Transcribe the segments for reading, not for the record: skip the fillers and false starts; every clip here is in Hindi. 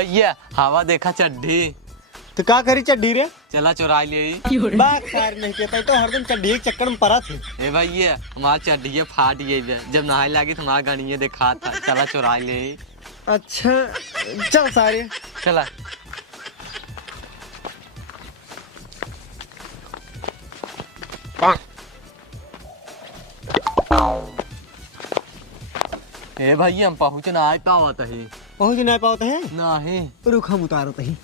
भैया हवा देखा चड्ढी। तो क्या करी चड्ढी रे? चला चुरा ले। बात कार नहीं कहता तो हरदम चड्ढी के चक्कर में पड़ा थे। ए भैया हमारी चड्ढी फाट गई है, जब नहाए लगी तो हमारा गणिये देखा था। चला चुरा ले। अच्छा चल सारे चला। ए भैया हम पहुँच ना आ पावत है। पहुँच नहीं पाते हैं? नहीं। रुक हम उतारते ही।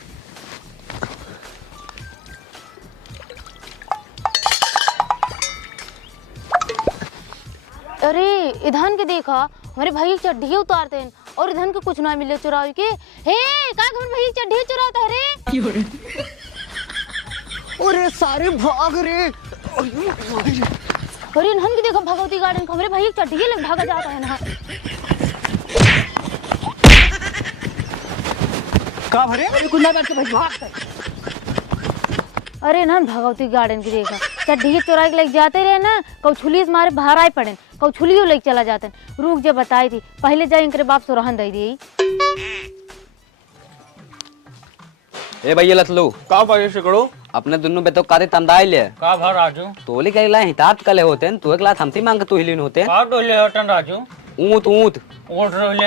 अरे इधन के देखा हमारे भाई की चड्ढी उतारते हैं और इधन के कुछ ना मिले चुराव के। हे का हमारे भाई की चड्ढी चुराता है रे। अरे सारे भाग रे। अरे इधन के देखा भगवती गार्डन हमारे भाई की चड्ढी ले भागा जाता है ना। का भरे? अरे कुछ ना बैठ के भाई भागता है। अरे ना भगवती गार्डन की देखा चड्ढी चुरा के लेके जाते रहे ना, कौछुली से मारे बाहर आए पड़े, कौछुलियो लेके चला जाते। रुक जब बताई थी पहले जाए इनके बाप सुरहन दे दी। ए भैया लथलू का भाई सिकड़ो अपने दुन्नु पे तो काते तमदाई ले का भा राजू तोली के ला हितात कले होते न तू एक ला थमती मांग के तू हिलिन होते का डोले हटन राजू ऊंट ऊंट ऊँट डोले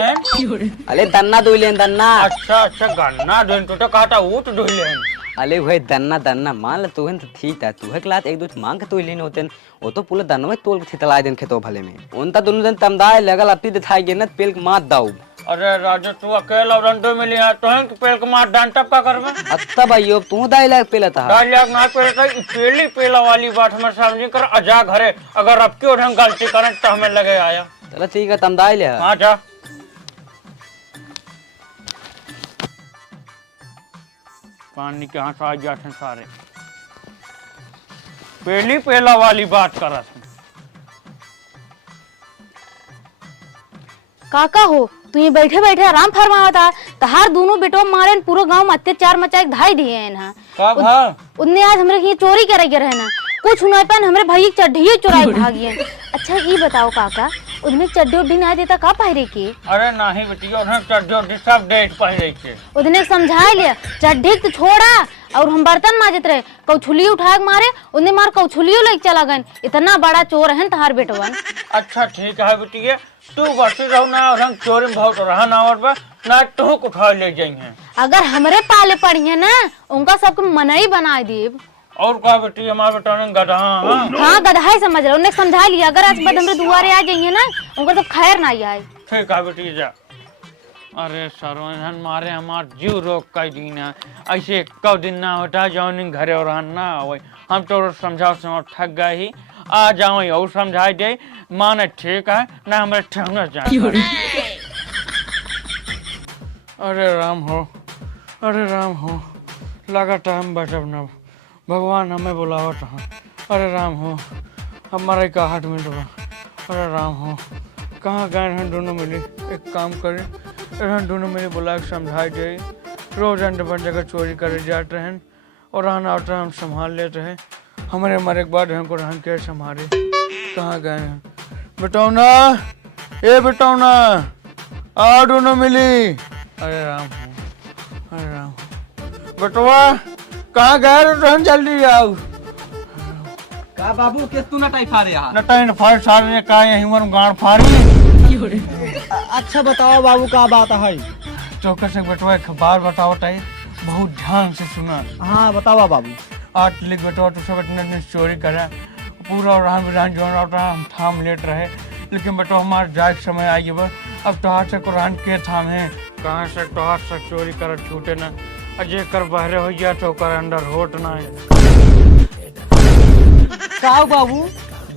अले दन्ना दुइलेन दन्ना। अच्छा अच्छा गन्ना डोन तो काटा ऊँट डोले अले भाई दन्ना दन्ना मान ले तू हन ठीक है तू एक ला एक दो मांग के तू हिलिन होते न ओ तो पूरा दन्ना में तोल के थितलाए दिन खेतो भले में उनता दुनु दिन तमदाई लगल अपनी दिखाई गे न पेल के मात दाऊ। अरे राजू तू अकेला रंडो मिली है तो हैं पेल के मार डांटा का करबे अत्ता भाइयो तू दाई लाग पेला था डाल लाग ना पेले तो पेली पेला वाली बात हमें समझी कर अजा घरे अगर अब क्यों ढंग गलती करें तो हमें लगे आया। चलो ठीक है तमदाई ले हां जा पानी के हाथ आ जाते सारे पेली पेला वाली बात करत। काका हो तू ये बैठे बैठे आराम फरमावा था तहार दोनों बेटो मारे न पूरा गांव में अत्याचार मचा के धाई दिए हैं ना। उनने आज हमरे ये चोरी करे गए रहे ना, कुछ हुआ पान हमरे भाई की चड्ढी चुराई भागी। अच्छा ये बताओ काका उनमें चड्ढी उड्ढी ना देता का पहरे की? अरे नहीं बेटिया उन्हें चड्ढी उड्ढी सब डेट पहरे के उन्हें समझा लिया चड्ढी तो छोड़ा और हम बर्तन माजत रहे कौछुली उठा के मारे उन्हें मार कौछुलियो लेके चला गए। इतना बड़ा चोर है तहार बेटवन। अच्छा ठीक है बेटिया तू बसी रहो ना और हम चोरी में बहुत रहा ना और ना तू उठा ले जाएंगे। अगर हमरे पाले पड़ी है ना उनका सबको मनाई बना दी। और का बेटी हमारे बेटा ने गधा हाँ गधा ही समझ रहे उन्हें समझा लिया अगर आज बद हमरे दुआरे आ जाइए ना उनका तो खैर ना आए। ठीक है बेटी जा। अरे सरवन मारे हमार जीव रोक का दिन है ऐसे कौ दिन ना होता जाओ घरे और ना आवे हम तो समझाओ समझ थक गए ही आ जाओ और समझाई दे माने ठीक है ना हमारे ठहना जाए। अरे राम हो लगा टाइम बचब न भगवान हमें बुलावत हाँ। अरे राम हो हमारे का हाथ में डूबा। अरे राम हो कहाँ गए हैं दोनों मिली एक काम करे रहन दोनों मिली बुला के समझाई दे रोज अंडे बन जगह चोरी करे जाते हैं और रहन आते हम संभाल लेते हैं हमारे मरे के बाद हमको रहन के संभाले कहाँ गए हैं बेटौना ए बेटौना आ दोनों मिली। अरे राम बेटवा कहाँ गए रहन जल्दी आओ। का बाबू के तू नटाई फाड़े यहाँ नटाई फाड़ सारे का हिमर गांड फाड़ी। अच्छा बताओ बाबू का बात है? चौकस से बेटवा एक बार बताओ ताई बहुत ध्यान से सुना। हाँ बताओ बाबू। आज लिख बेटवा तो सब इतने चोरी करे पूरा रहन जो हम थाम लेट रहे लेकिन बेटवा हमारे जाए समय आई अब तोहार से कुरान के थाम है कहाँ से तोहार से चोरी कर छूटे ना अजय कर बहरे हो गया तो कर अंदर होट ना है। का बाबू?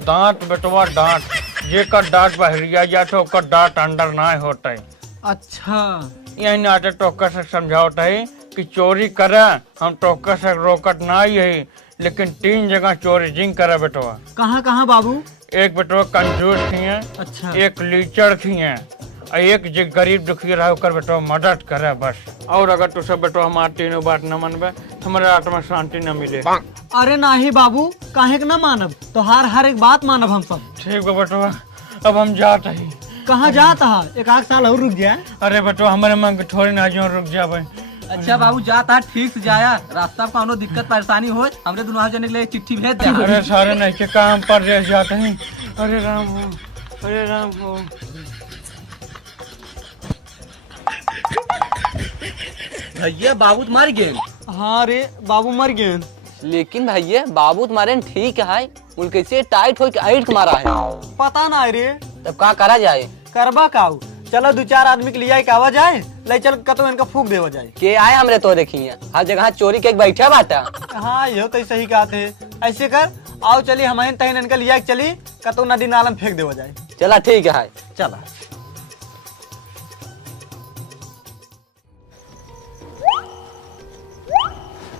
दांत बेटवा दांत जे कर दांत बहरिया जा तो कर दांत अंदर ना होता है। अच्छा यही नाते टोकर से समझाता है कि चोरी करे हम टोकर से रोकत ना यही लेकिन 3 जगह चोरी जिंग करे बेटवा। कहाँ बाबू? एक बेटवा कंजूस थी है अच्छा एक लीचड़ थी है और एक जो गरीब दुखी रहा कर बेटवा मदद करे बस। और अगर तू सब बेटवा हमारे तीनों बात न मनबे हमारे आत्मा शांति न मिले। अरे नाही बाबू काहे के न मानब तो हर एक बात मानब हम सब। ठीक है बेटवा अब हम जाते ही। कहाँ जाता है? एक आध साल और रुक जाए। अरे बेटवा हमारे मन के थोड़ी ना जो रुक जाए अच्छा बाबू जाता ठीक से जाया, रास्ता में कोनो दिक्कत परेशानी हो हमरे दुनू जने के लिए चिट्ठी भेज दे। अरे सारे नहीं के काम पर रह जाते हैं। अरे राम हो, अरे राम हो। भैया बाबू मर गए। हाँ रे बाबू मर गए। लेकिन भैया बाबू तुम्हारे ठीक है, उन कैसे टाइट हो के ऐठ के मारा है। पता ना रे। तब का करा जाए? करबा काऊ, चलो 2-4 आदमी के लिए आवा जाए, ले चल कतो इनका फूक देवा जाए। के आए हमरे तो देखिए हर जगह चोरी के बैठा बाटा। हाँ ये तो सही कहते हैं। ऐसे कर आओ चली हमारे तहन इनका लिया चली कतो नदी नाला में फेंक देवा जाए। चला ठीक है। चला।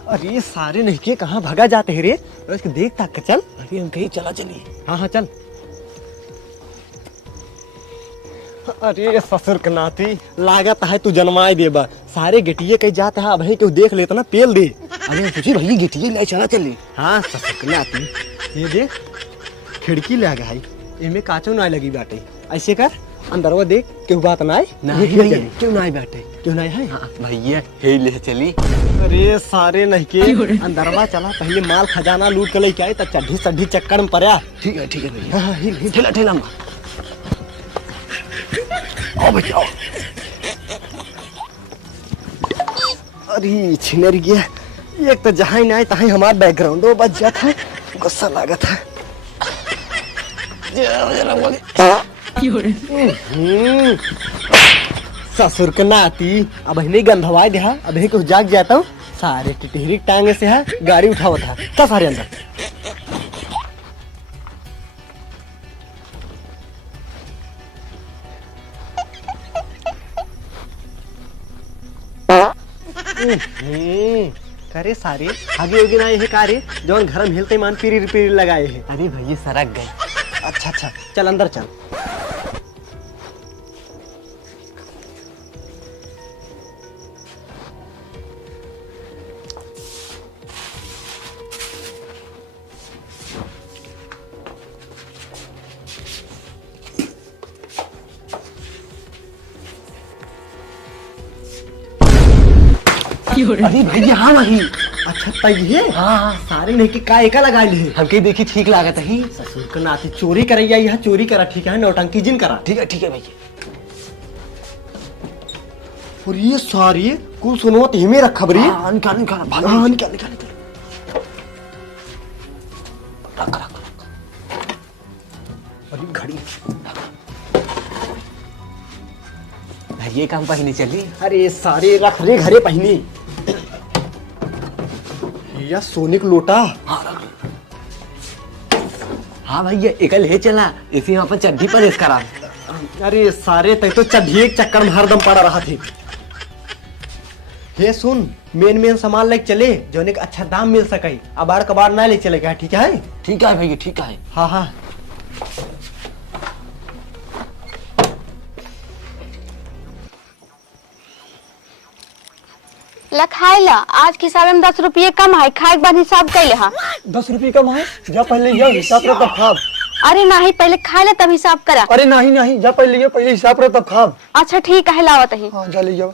अरे सारे नहीं के कहाँ भगा जाते हैं रे, देख तक चल। अरे हम कहीं चला चलिए। हाँ हाँ चल। अरे ससुर के नाती लागत है तू जन्माए देबा, सारे गिटिये कहीं जाते हैं भाई तू देख लेता ना पेल दे। अरे सोची भैया गिटिये ले चला चली। हाँ ससुर के नाती ये देख खिड़की लगा है, इनमें काचो ना लगी बाटे। ऐसे कर अंदर वो देख क्यों बात ना आए। क्यों ना बैठे? क्यों नहीं है? हाँ, भैया हे ले चली। अरे सारे नहीं के अंदरवा चला, पहले माल खजाना लूट के लेके आए, तब चड्ढी सड्ढी चक्कर में पड़ा। ठीक है भैया। हाँ हिल हिल ठेला ठेला में आओ भैया आओ। अरे छिनर गया, एक तो जहाँ ही ना आए तहाँ हमारा बैकग्राउंड बच जाता है, गुस्सा लागत है। ससुर के नाती अब नहीं गंधवाए दे, अब कुछ जाग जाता हूँ। सारे टिटहरी टांगे से है गाड़ी उठावा था, क्या सारे अंदर। करे सारे आगे होगी ना ये कारे जौन घर में हिलते मान पीरी पीरी लगाए हैं। अरे भैया सरक गए। अच्छा अच्छा चल अंदर चल। अरे भैया हाँ वही। अच्छा तय हाँ सारे नहीं के का एका लगा ली है। हमके देखी ठीक लागत है। ससुर के नाती चोरी करैया यह चोरी करा, ठीक है नौटंकी जिन करा। ठीक है भैया। और ये सारी कुल सुनो तो हिमे रख खबरी। हाँ निकाल निकाल रख। अरे घड़ी ये काम पहले चली। अरे सारे रख रे घरे पहनी। या सोने का लोटा। हाँ भैया एकल है चला, इसी में अपन चड्ढी पर इस करा। अरे सारे तय तो चढ़ी एक चक्कर में हरदम पड़ा रहा थी। हे सुन मेन सामान लेके चले जो एक अच्छा दाम मिल सके, अबार कबार ना ले चलेगा। ठीक है भैया ठीक है। हाँ हाँ ला खाए ला, आज के हिसाब में 10 रुपये कम है, खाए के बाद हिसाब कैले। हाँ 10 रुपये कम है, जा पहले ये हिसाब रख तब खाब। अरे नहीं पहले खाए ला तब हिसाब करा। अरे नहीं जा पहले हिसाब रख तब खाब। अच्छा ठीक है लावत ही। हाँ जा ले जाओ।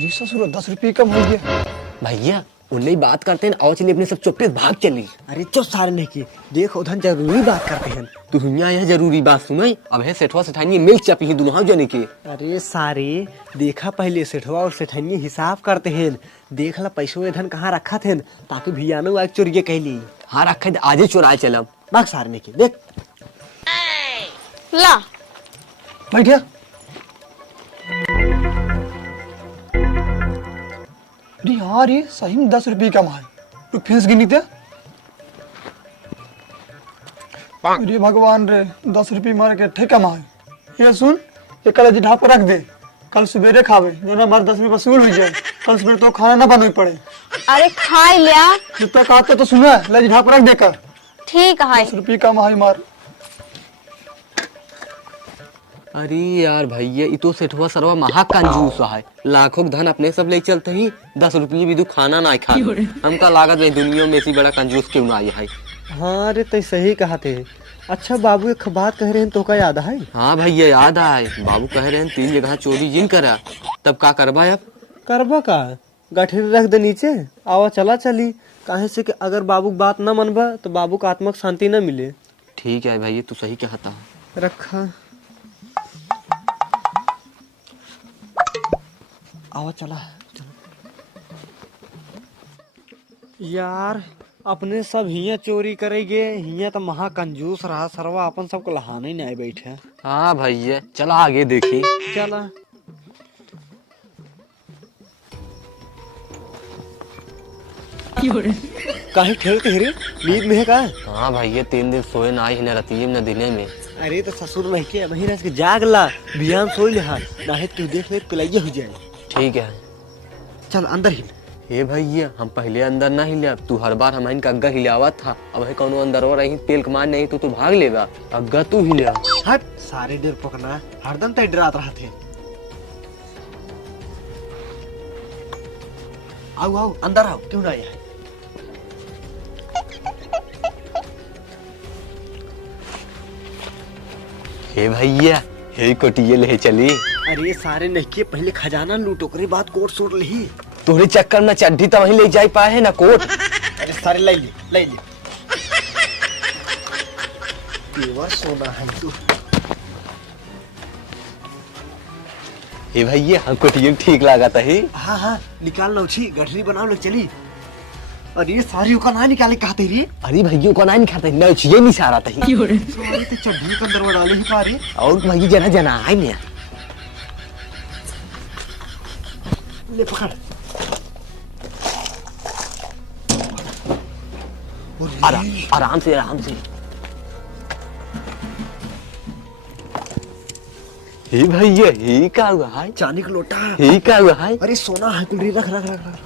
जी ससुर 10 रुपये कम हो गया। भैया उन्हें बात करते हैं और चलिए अपने सब चुपचाप भाग चली। अरे चुप सारे नहीं की देख उधर जरूरी बात करते हैं। तू दुनिया यह जरूरी बात सुनाई। अब है सेठवा सेठानी मिल चपी दुल्हा जने के। अरे सारे देखा पहले सेठवा और सेठानी हिसाब करते हैं, देख ला पैसों धन कहाँ रखा थे ताकि भियानो आग चोरी कहली। हाँ रखे आज ही चुराए चलम। भाग सारे नहीं की देख ला बैठिया। अरे यार ये सही में 10 रुपये कम है, तू फीस गिनी थे। अरे भगवान रे 10 रुपये मार के ठे कम है। ये सुन ये कल ढाप रख दे, कल सवेरे खावे जो हमारे 10 रुपये वसूल हो जाए, कल सवेरे तो खाना ना बनना पड़े। अरे खाए लिया जितना कहते तो सुना ले ढाप रख दे कर। ठीक है। 10 रुपये कम है मार। अरे यार भैया ये तो सेठवा सरवा महा कंजूस है, लाखों धन अपने सब ले चलते ही 10 रुपये भी तू खाना ना खा। हमका लागत है दुनिया में ऐसी बड़ा कंजूस क्यों ना है। हाँ अरे तो सही कहा थे। अच्छा बाबू एक बात कह रहे हैं तो का याद है? हाँ भैया याद आए, बाबू कह रहे हैं 3 जगह चोरी जिन करा, तब का करबा अब? करबा का गठरी रख दे नीचे। आवा चला चली, काहे से कि अगर बाबू की बात न मनबा तो बाबू को आत्मा को शांति न मिले। ठीक है भैया, तू सही कहता है। रखा आवा चला। यार अपने सब हिया चोरी करेगे, हिया तो महा कंजूस रहा सरवा, अपन सबको लहाने नहीं आए बैठे। हाँ भैया चला आगे देखी। चला काहे खेलते हेरे, नींद में है का? हाँ भैया 3 दिन सोए ना ही न रतिये न दिने में। अरे तो ससुर नहीं के वही रह के जाग ला, बिहान सोई ले हां, नाहे तू देख ले पिलाइया हो जाए। ठीक है। चल अंदर हिल। हे भैया हम पहले अंदर ना हिले, तू हर बार हमारी अग्गा हिलावा था। अब है कौनो अंदर और रही पेल कमान नहीं तो तू भाग लेगा, अग्गा तू हिला। हट सारे डर पकना, हरदम तय डरात रहा थे। आओ आओ अंदर आओ, क्यों ना आया? हे भैया हे कोटिये ले चली। अरे सारे नहीं के पहले खजाना लूटो, करे बात कोट सूट ली। तोरे चक्कर में चड्ढी तो वहीं ले जाई पाए है ना कोट। अरे सारे ले ले ले ले। केवा सोना है तू। हे भैया हम कोटिये ठीक लगा था ही। हाँ हाँ निकाल लो छी, गठरी बनाओ लोग चली। अरे ये सारी का ना निकाले कहते रे। अरे भैया को नहीं खाता ना, ये नहीं सारा था ही। अरे तो चड्ढी के अंदर डाले ही पारे। और भैया जना जना आई ने ले पकड़। आराम से आराम से। हे भैया हे का हुआ है? चांदी का लोटा। हे का हुआ है? अरे सोना है कुलरी, रख रख रख रख।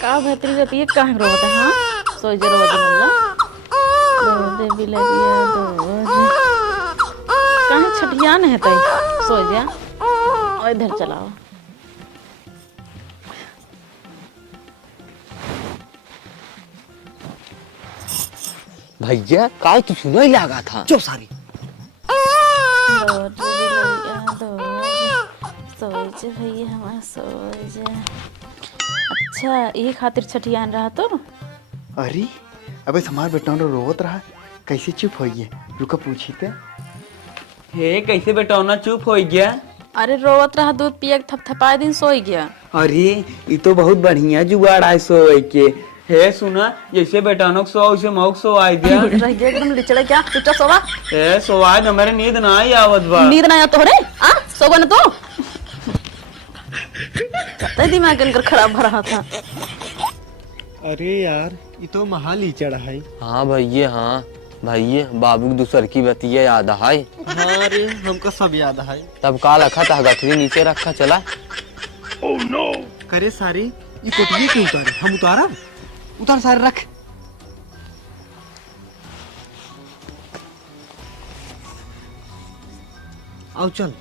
का भतरी रतिये काहे रोता है? हां सोई जे रोता मल्ला दो दे बिलरिया दो काहे छटिया नहीं तई सो जा और इधर चलाओ। भैया का तू सुना ही लगा था। चुप सारी। दो दे बिलरिया दो सोई जे भैया हमारा सोई जे। अच्छा ये खातिर छटियान रहा तो। अरे अबे हमार बेटा रोवत रहा, कैसे चुप हो गया? रुका पूछी तो। हे कैसे बेटौना चुप हो गया? अरे रोवत रहा, दूध पिया के थपथपाए दिन सोई गया। अरे ये तो बहुत बढ़िया जुगाड़ है सोए के। हे सुना, जैसे बेटानों को सो वैसे मौक सो आई गया। रह गया एकदम लिचड़ा क्या चुपचा सोवा। हे सोवाए न मेरे नींद ना आई आवत बा। नींद ना आया तोहरे आ सोगा न तो कते दिमाग इनकर खराब भर रहा था। अरे यार ये तो महाल ही चढ़ा है। हाँ भैया हाँ भैया बाबू की दूसर की बतिया याद है। हाँ रे हमको सब याद है। तब का रखा था गठरी नीचे रखा चला। करे सारी ये कोटिये क्यों उतारे? हम उतारा? उतार सारे रख। आओ चल।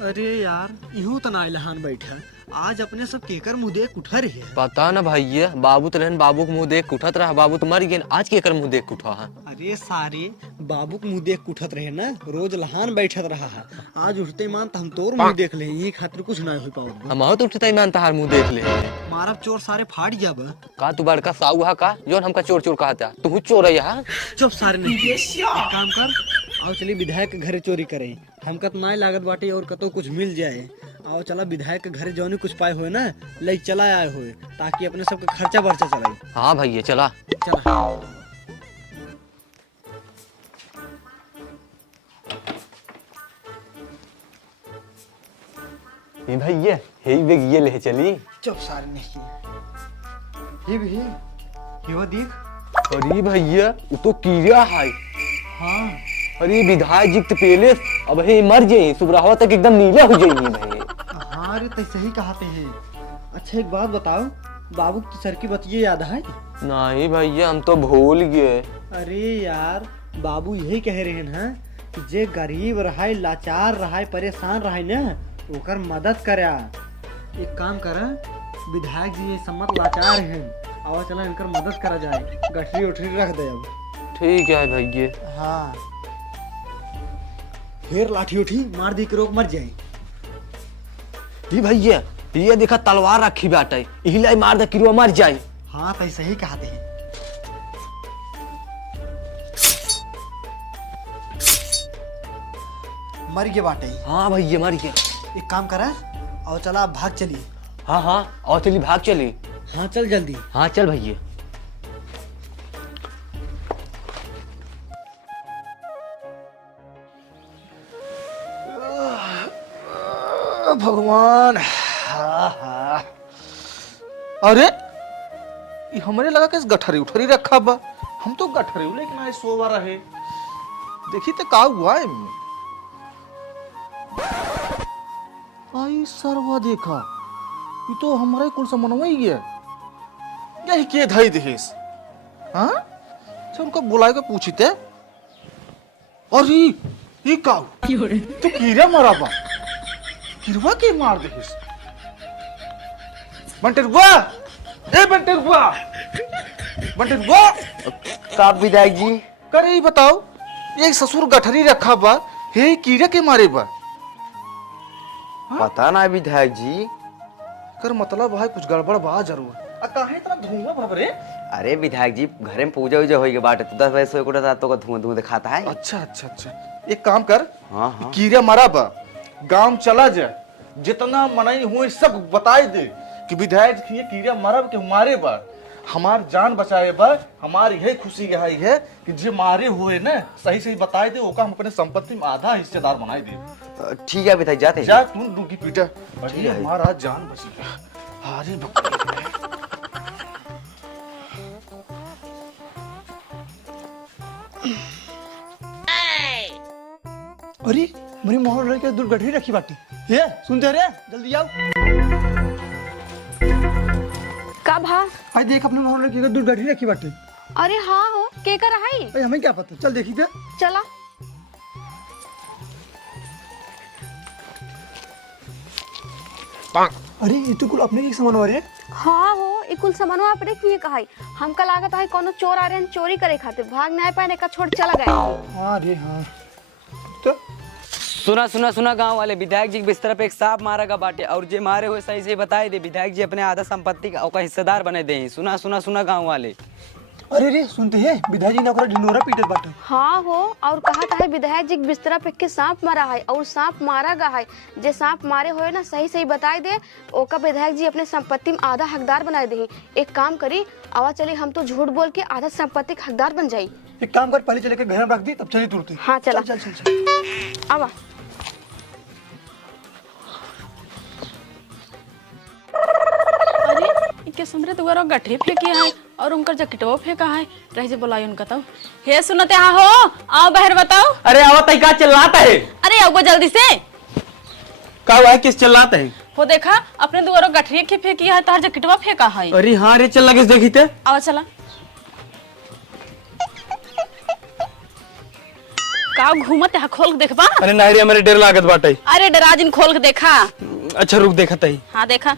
अरे यार इहू तना लहान बैठा, आज अपने सब केकर मुंह देख उठा रहे। पता न भैया बाबू तो रहन बाबू के मुंह देख उठत रहा, बाबू तो मर गए, आज केकर मुंह देख उठा है। अरे सारे बाबू के मुंह देख उठत रहे ना, रोज लहान बैठत रहा है, आज उठते मान तो हम तोर मुंह देख ले, ये खातिर कुछ ना हो पाओ। हम तो उठता ही मानता हार मुंह देख ले। मारब चोर सारे फाड़ जब। का तू बड़का साऊ है का जो हमका चोर चोर कहता? तू चोर है। चुप सारे नहीं काम कर। आओ चलिए विधायक के घरे चोरी करें, हमका तो ना लागत बाटे और कतो कुछ मिल जाए। आओ चला विधायक के घरे जौन कुछ पाए हुए ना ले चला आए हुए, ताकि अपने सबका खर्चा बर्चा चलाए। हाँ भैया चला चला। ये भैया हे बेग ये ले चली। चुप सारे नहीं ये भी ये वो देख। अरे भैया वो तो कीड़ा है। हाँ अरे विधायक जी तो पहले अब हे मर जाए सुबह तक एकदम नीला हो जाएंगे भाई। हाँ रे तो सही कहते हैं। अच्छा एक बात बताओ, बाबू की सर की बतिये याद है? नहीं भैया हम तो भूल गए। अरे यार बाबू यही कह रहे हैं कि जे गरीब रहा, लाचार रहा, परेशान रहा ना ओकर मदद करा। एक काम करा, विधायक जी ये सम्मत लाचार हैं, आवा चला इनकर मदद करा जाए, गठरी उठरी रख दे अब। ठीक है भैया। हाँ फिर लाठी उठी मार दी रोक मर जाए। जी भैया ये देखा तलवार रखी बाटे, यही लाई मार दे किरो मर जाए। हाँ तो सही कहते हैं। मर गए बाटे। हाँ भैया मर गया। एक काम करा और चला अब भाग चली। हाँ हाँ और चली भाग चली। हाँ चल जल्दी। हाँ चल भैया। भगवान। अरे ये हमरे लगा कैसे गठरी उठरी रखा बा, हम तो गठरी लेकिन आए सोवा रहे। देखी तो का हुआ है आई सरवा देखा, ये तो हमारे कुल समन्वय ही है। यही के धई देस। हाँ अच्छा उनका बुलाए के पूछते। अरे ये का तो कीड़ा मरा बा, किरवा के मार देस। बंटेरुआ, ए बंटेरुआ, बंटेरुआ। का विधायक जी? करे ही बताओ, एक ससुर गठरी रखा बा, हे कीड़े के मारे बा। पता ना विधायक जी। कर मतलब भाई कुछ गड़बड़ बा जरूर। आ काहे इतना धुआं भरे? अरे विधायक जी घर में पूजा उजा होई के बाटे तो 10 बजे सोए को रात को धुआं धुआं दिखाता है। अच्छा अच्छा अच्छा, एक काम कर, हाँ हाँ कीड़े मारा बा, गांव चला जा, जितना मनाई हुए सब बताए दे कि विधायक जी ये कीड़े मारा के मारे बा, हमार जान बचाए बा। हमारी यही खुशी यही है कि जे मारे हुए ना सही सही बताए दे, ओका हम अपने संपत्ति में आधा हिस्सेदार बनाए दे। ठीक है विधायक जाते जा हैं। तू डूगी पीटा, अरे हमारा जान बची। अरे अरे मेरी मोहर के दूर गठरी रखी बाटी। ये सुनते रे, जल्दी आओ। का भा? भाई देख अपने मोहर के दूर गठरी रखी बाटी। अरे हाँ हो के कर रहा भाई हमें क्या पता, चल देखी थे। चला। अरे ये तो कुल अपने ही सामान हो रहे। हाँ हो ई कुल सामानवा अपने किए कहाई, हमका लागत है कोनो चोर आ रहे हैं चोरी करे खातिर, भाग नहीं पाए का छोड़ चला गए। हाँ रे हाँ। तो सुना सुना सुना गांव वाले, विधायक जी के बिस्तर पे एक सांप मारा का बाटे और जे मारे हुए सही से बताए दे, विधायक जी अपने आधा संपत्ति का हिस्सेदार बने दे। सुना सुना सुना गांव वाले। अरे रे सुनते हैं विधायक जी ने ओकरा ढिंडोरा पीटत बाटे। हाँ हो और कहा है विधायक जी के बिस्तरा पे के सांप मारा है और सांप मारा गा है, जे सांप मारे हुए ना सही सही बताए दे, ओका विधायक जी अपने संपत्ति में आधा हकदार बनाए दे। एक काम करी आवा चली, हम तो झूठ बोल के आधा संपत्ति का हकदार बन जाई। एक काम कर, पहले चले के घर में रख दी तब चली तुरंत। हाँ चला। चल चल चल। आवा। के समरे दुआरा गठरी फेंकी है और उनकर जैकेटवा फेंका है, रह जे बुलाई उनका तब। हे सुनते हाँ हो, आओ बाहर बताओ। अरे आवा तई का चिल्लाता है? अरे आओ जल्दी से। का हुआ है, किस चिल्लाता है? वो देखा अपने दुआरा गठरी के फेंकी है, तार जैकेटवा फेंका है। अरे हाँ रे चल लगे देखी थे। आओ चला। का घूमत है, खोल के देखबा। अरे नहीं रे मेरे डर लागत बाटे। अरे डरा जिन खोल के देखा। अच्छा रुक देखा तई। हाँ देखा।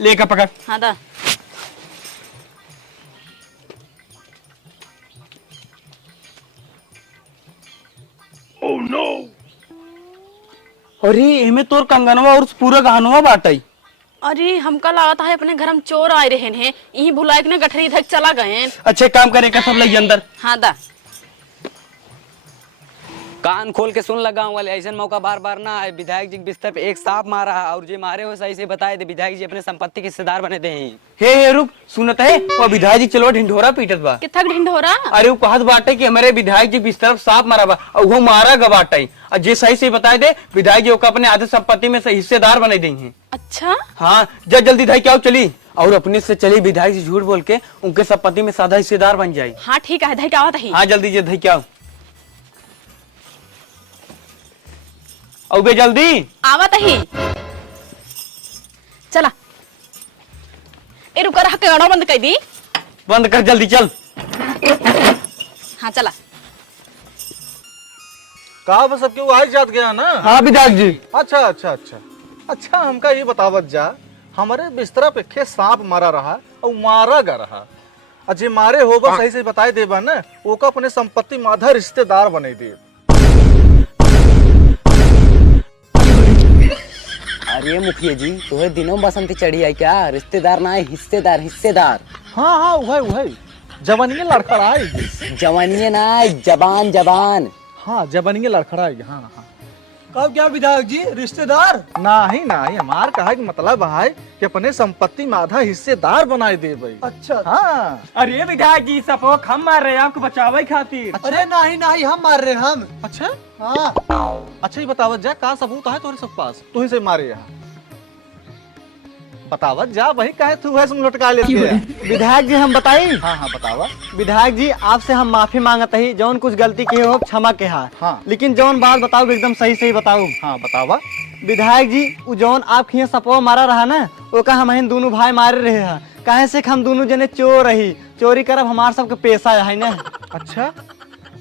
लेका पकड़। हाँ दा। Oh no. अरे एमे तोर कंगनवा और पूरा गहनवा बाटाई। अरे हमका लागत है अपने घर में चोर आए रहे हैं, यही बुलाए के गठरी धक चला गए। अच्छे काम करे का सब लगी अंदर। हाँ दा। कान खोल के सुन लगा वाले, ऐसा मौका बार बार ना आए। विधायक जी के बिस्तर पे एक सांप मारा है और जे मारे हो सही से बताए दे, विधायक जी अपने संपत्ति के हिस्सेदार बने दे। हे रुक सुनत है, वो विधायक जी चलो ढिंढोरा पीटत बा। कितना ढिंढोरा? अरे वो कहत बाटे कि हमारे विधायक जी इस तरफ सांप मारा बा और वो मारा गा बाटे, और जे सही से बताए दे विधायक जी को अपने आधे संपत्ति में से हिस्सेदार बने देंगे। अच्छा हाँ जा जल्दी धाई क्या चली, और अपने से चली विधायक जी झूठ बोल के उनके संपत्ति में साधा हिस्सेदार बन जाए। हाँ ठीक है, धाई क्या होता है। हाँ जल्दी धाई क्या बे जल्दी आवत ही। चला ए रुक रहा के गाड़ो बंद कर दी। बंद कर जल्दी चल। हाँ चला। कहा बस अब क्यों आज जात गया ना। हाँ विधायक जी। अच्छा अच्छा अच्छा अच्छा, हमका ये बतावत जा, हमारे बिस्तरा पे खे सांप मारा रहा और मारा गा रहा। अजय मारे होगा सही से बताए देबा ना, ओका अपने संपत्ति में आधा रिश्तेदार बने दे। अरे मुखिया जी तोहे दिनों बसंती चढ़ी है क्या? रिश्तेदार ना है, हिस्सेदार हिस्सेदार। हाँ हाँ वही जवानिये लड़खड़ाई। जवानिये ना है, जबान जबान। हाँ जवानिये लड़खड़ाई। हाँ हाँ कब क्या विधायक जी रिश्तेदार? नहीं हमार कहा कि मतलब है कि अपने संपत्ति में आधा हिस्सेदार बनाए दे भाई। अच्छा हाँ अरे विधायक जी सपोक हम मार रहे हैं आपको बचावे खातिर। अरे नहीं हम मार रहे हम। अच्छा हाँ अच्छा ही बतावत जा का सबूत है तुम्हारे सब पास तू ही से मारे यहाँ? बतावत जा वही कहे तू है लटका लेते हैं। विधायक जी हम बताई। हाँ बतावा। विधायक जी आपसे हम माफी मांगत ही, जौन कुछ गलती किए हो क्षमा के हा। हाँ। लेकिन जौन बात बताओ एकदम सही बताओ। हाँ बतावा। विधायक जी उ जौन आप खिया सपो मारा रहा ना, ओका हम दोनों भाई मारे रहे हैं। कहे से हम दोनों जने चोर रही, चोरी करब हमार सबके पेशा है ना। अच्छा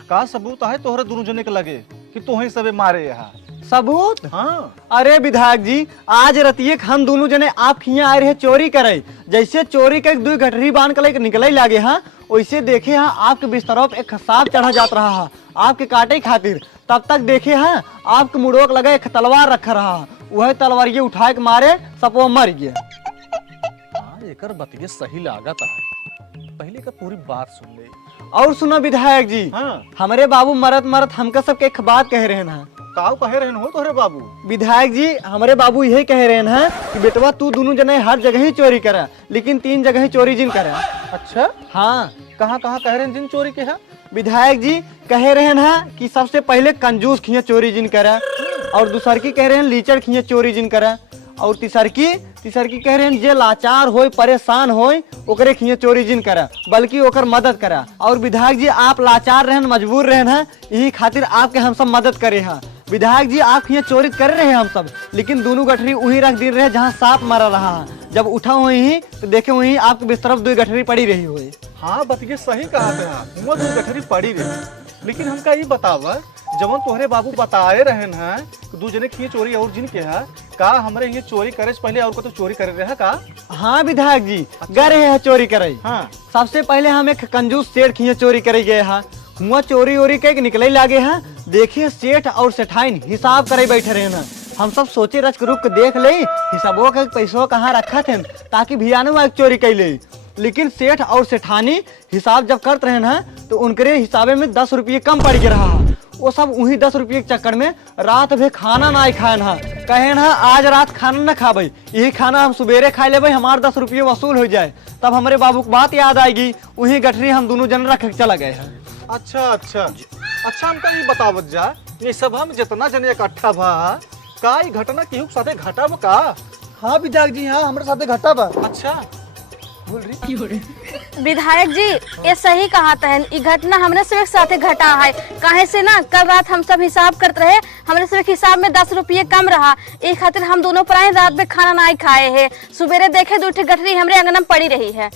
का सबूत है तोहरे दोनों जने के लगे कि तू ही सबे मारे यहाँ? सबूत? हाँ। अरे विधायक जी आज रतिये हम दोनों जने आप खिया आए रहे चोरी करे। जैसे चोरी के दो गठरी बांध कर निकले लागे हाँ, वैसे देखे हाँ आपके बिस्तरों पे एक सांप चढ़ा जात रहा है आपके काटे खातिर। तब तक देखे हाँ आपके मुड़ोक लगा एक तलवार रखा रहा, वह तलवार ये उठा के मारे सपो मर गया। हाँ एकर बतिये सही लागत है, पहले का पूरी बात सुन ले। और सुनो विधायक जी। हाँ। हमारे बाबू मरत हमका सबके एक बात कह रहे हैं। काव कहे रहन हो तोहरे बाबू? विधायक जी हमारे बाबू यही कह रहे हैं कि बेटवा तू दोनों जने हर जगह ही चोरी करा, लेकिन 3 जगह ही चोरी जिन करा। अच्छा हाँ कहाँ कह रहे हैं जिन चोरी के है? विधायक जी कह रहे हैं कि सबसे पहले कंजूस खिया चोरी जिन करा, और दूसर की कह रहे हैं लीचड़ खिया चोरी जिन करा, और तीसर की कह रहे हैं जे लाचार होय परेशान होय ओकरे खिया चोरी जिन करा, बल्कि ओकर मदद करा। और विधायक जी आप लाचार रहन मजबूर रहन है, यही खातिर आपके हम सब मदद करे हैं। विधायक जी आप यहाँ चोरी कर रहे हैं हम सब, लेकिन दोनों गठरी वही रख दी रहे जहाँ सांप मारा रहा है। जब उठा हुई ही तो देखे वही आपके बिस्तर 2 गठरी पड़ी रही हुई। हाँ बतिये सही कहा था, वो 2 गठरी पड़ी रही। लेकिन हमका ये बतावा जवन तोहरे बाबू बताए रहन है 2 जने की चोरी और जिन के है का हमरे ये चोरी करे से पहले और को तो चोरी करे रहे का? हाँ विधायक जी गए रहे हैं चोरी करे। हाँ। सबसे पहले हम एक कंजूस सेठ खिया चोरी करे गए हैं, हुआ चोरी ओरी के निकले लागे हैं। देखिए सेठ और सेठाइन हिसाब करे बैठे रहे हैं। हम सब सोचे रच रुक देख ले हिसाबों के पैसों कहाँ रखा थे ताकि भियानो एक चोरी कर ले। लेकिन सेठ और सेठानी हिसाब जब करते रहे ना तो उनके हिसाबे में 10 रुपये कम पड़ गया रहा। वो सब वही 10 रुपये के चक्कर में रात भर खाना ना खाए ना, कहे ना आज रात खाना न खाबे, यही खाना हम सुबेरे खा ले हमारे 10 रुपये वसूल हो जाए। तब हमारे बाबू को बात याद आएगी, वही गठरी हम दोनों जन रख के चला गए हैं। अच्छा हमका ये बतावत जा ये सब हम जितना जने इकट्ठा भा का ई घटना केहू के साथे घटा बा का? हाँ विधायक जी हाँ हमारे साथ घटा बा। अच्छा बोल रही विधायक जी ये सही कहा था, ये घटना हमने सिर्फ साथे घटा है। काहे से ना कल रात हम सब हिसाब करते रहे, हमने सिर्फ हिसाब में 10 रुपये कम रहा, एक खातिर हम दोनों प्राय रात में खाना ना खाए हैं। सुबेरे देखे 2 गठरी हमरे अंगना में पड़ी रही है।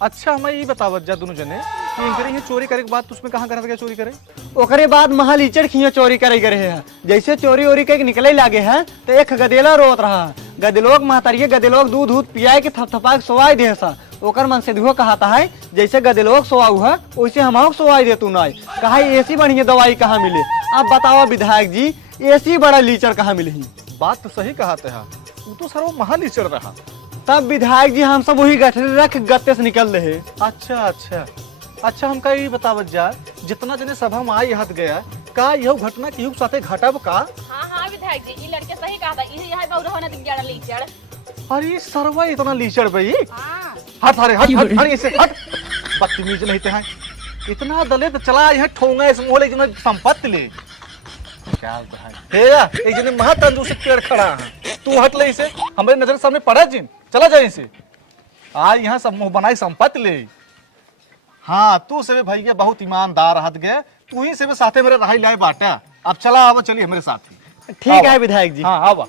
अच्छा हमें ये बतावत जा दोनों जने कि इनकरे ये चोरी करे के बाद उसमें कहाँ करा चोरी करे? ओकरे बाद महालीचड़ खिया चोरी करे गए हैं। जैसे चोरी ओरी के निकले लागे हैं तो एक गदेला रोत रहा, गदेलोक महतरिये गदेलोक दूध पियाए के थपथपा के सोवाई दे सा। ओकर मन से धुओ कहता है जैसे गदेलोक सोवाऊ है वैसे हम सोवाई दे तू नाई कहा ऐसी बढ़िया दवाई कहाँ मिले। अब बताओ विधायक जी ऐसी बड़ा लीचड़ कहाँ मिले? बात तो सही कहा था, वो तो सर वो महालीचड़ रहा। तब विधायक जी हम सब वही गठरी रख गत्ते से निकल रहे। अच्छा हमका ये बतावत जा जितना जने सभा में आई हाथ गया का यह घटना केहू के साथे घटा बा का? हाँ विधायक जी ये लड़के सही कहा था, यही बाबू होने दिन ग्यारह लीचड़। अरे सरवा इतना लीचड़ भाई? हट इसे हट, बदतमीज नहीं थे इतना दलित चला यहाँ ठोंगा इस मोहल्ले में संपत्ति ले क्या एक जने महातंदुरुस्त पेड़ खड़ा है, तू हट ले इसे हमारे नजर सामने पड़ा जिन चला जाए इसे आज यहाँ सब मुंह बनाई संपत्ति ले। हाँ तू से भैया बहुत ईमानदार हट गए, तू ही से साथे मेरे रहाई लाए बाटा। अब चला आवा चलिए मेरे साथ। ठीक है विधायक जी। हाँ आवा।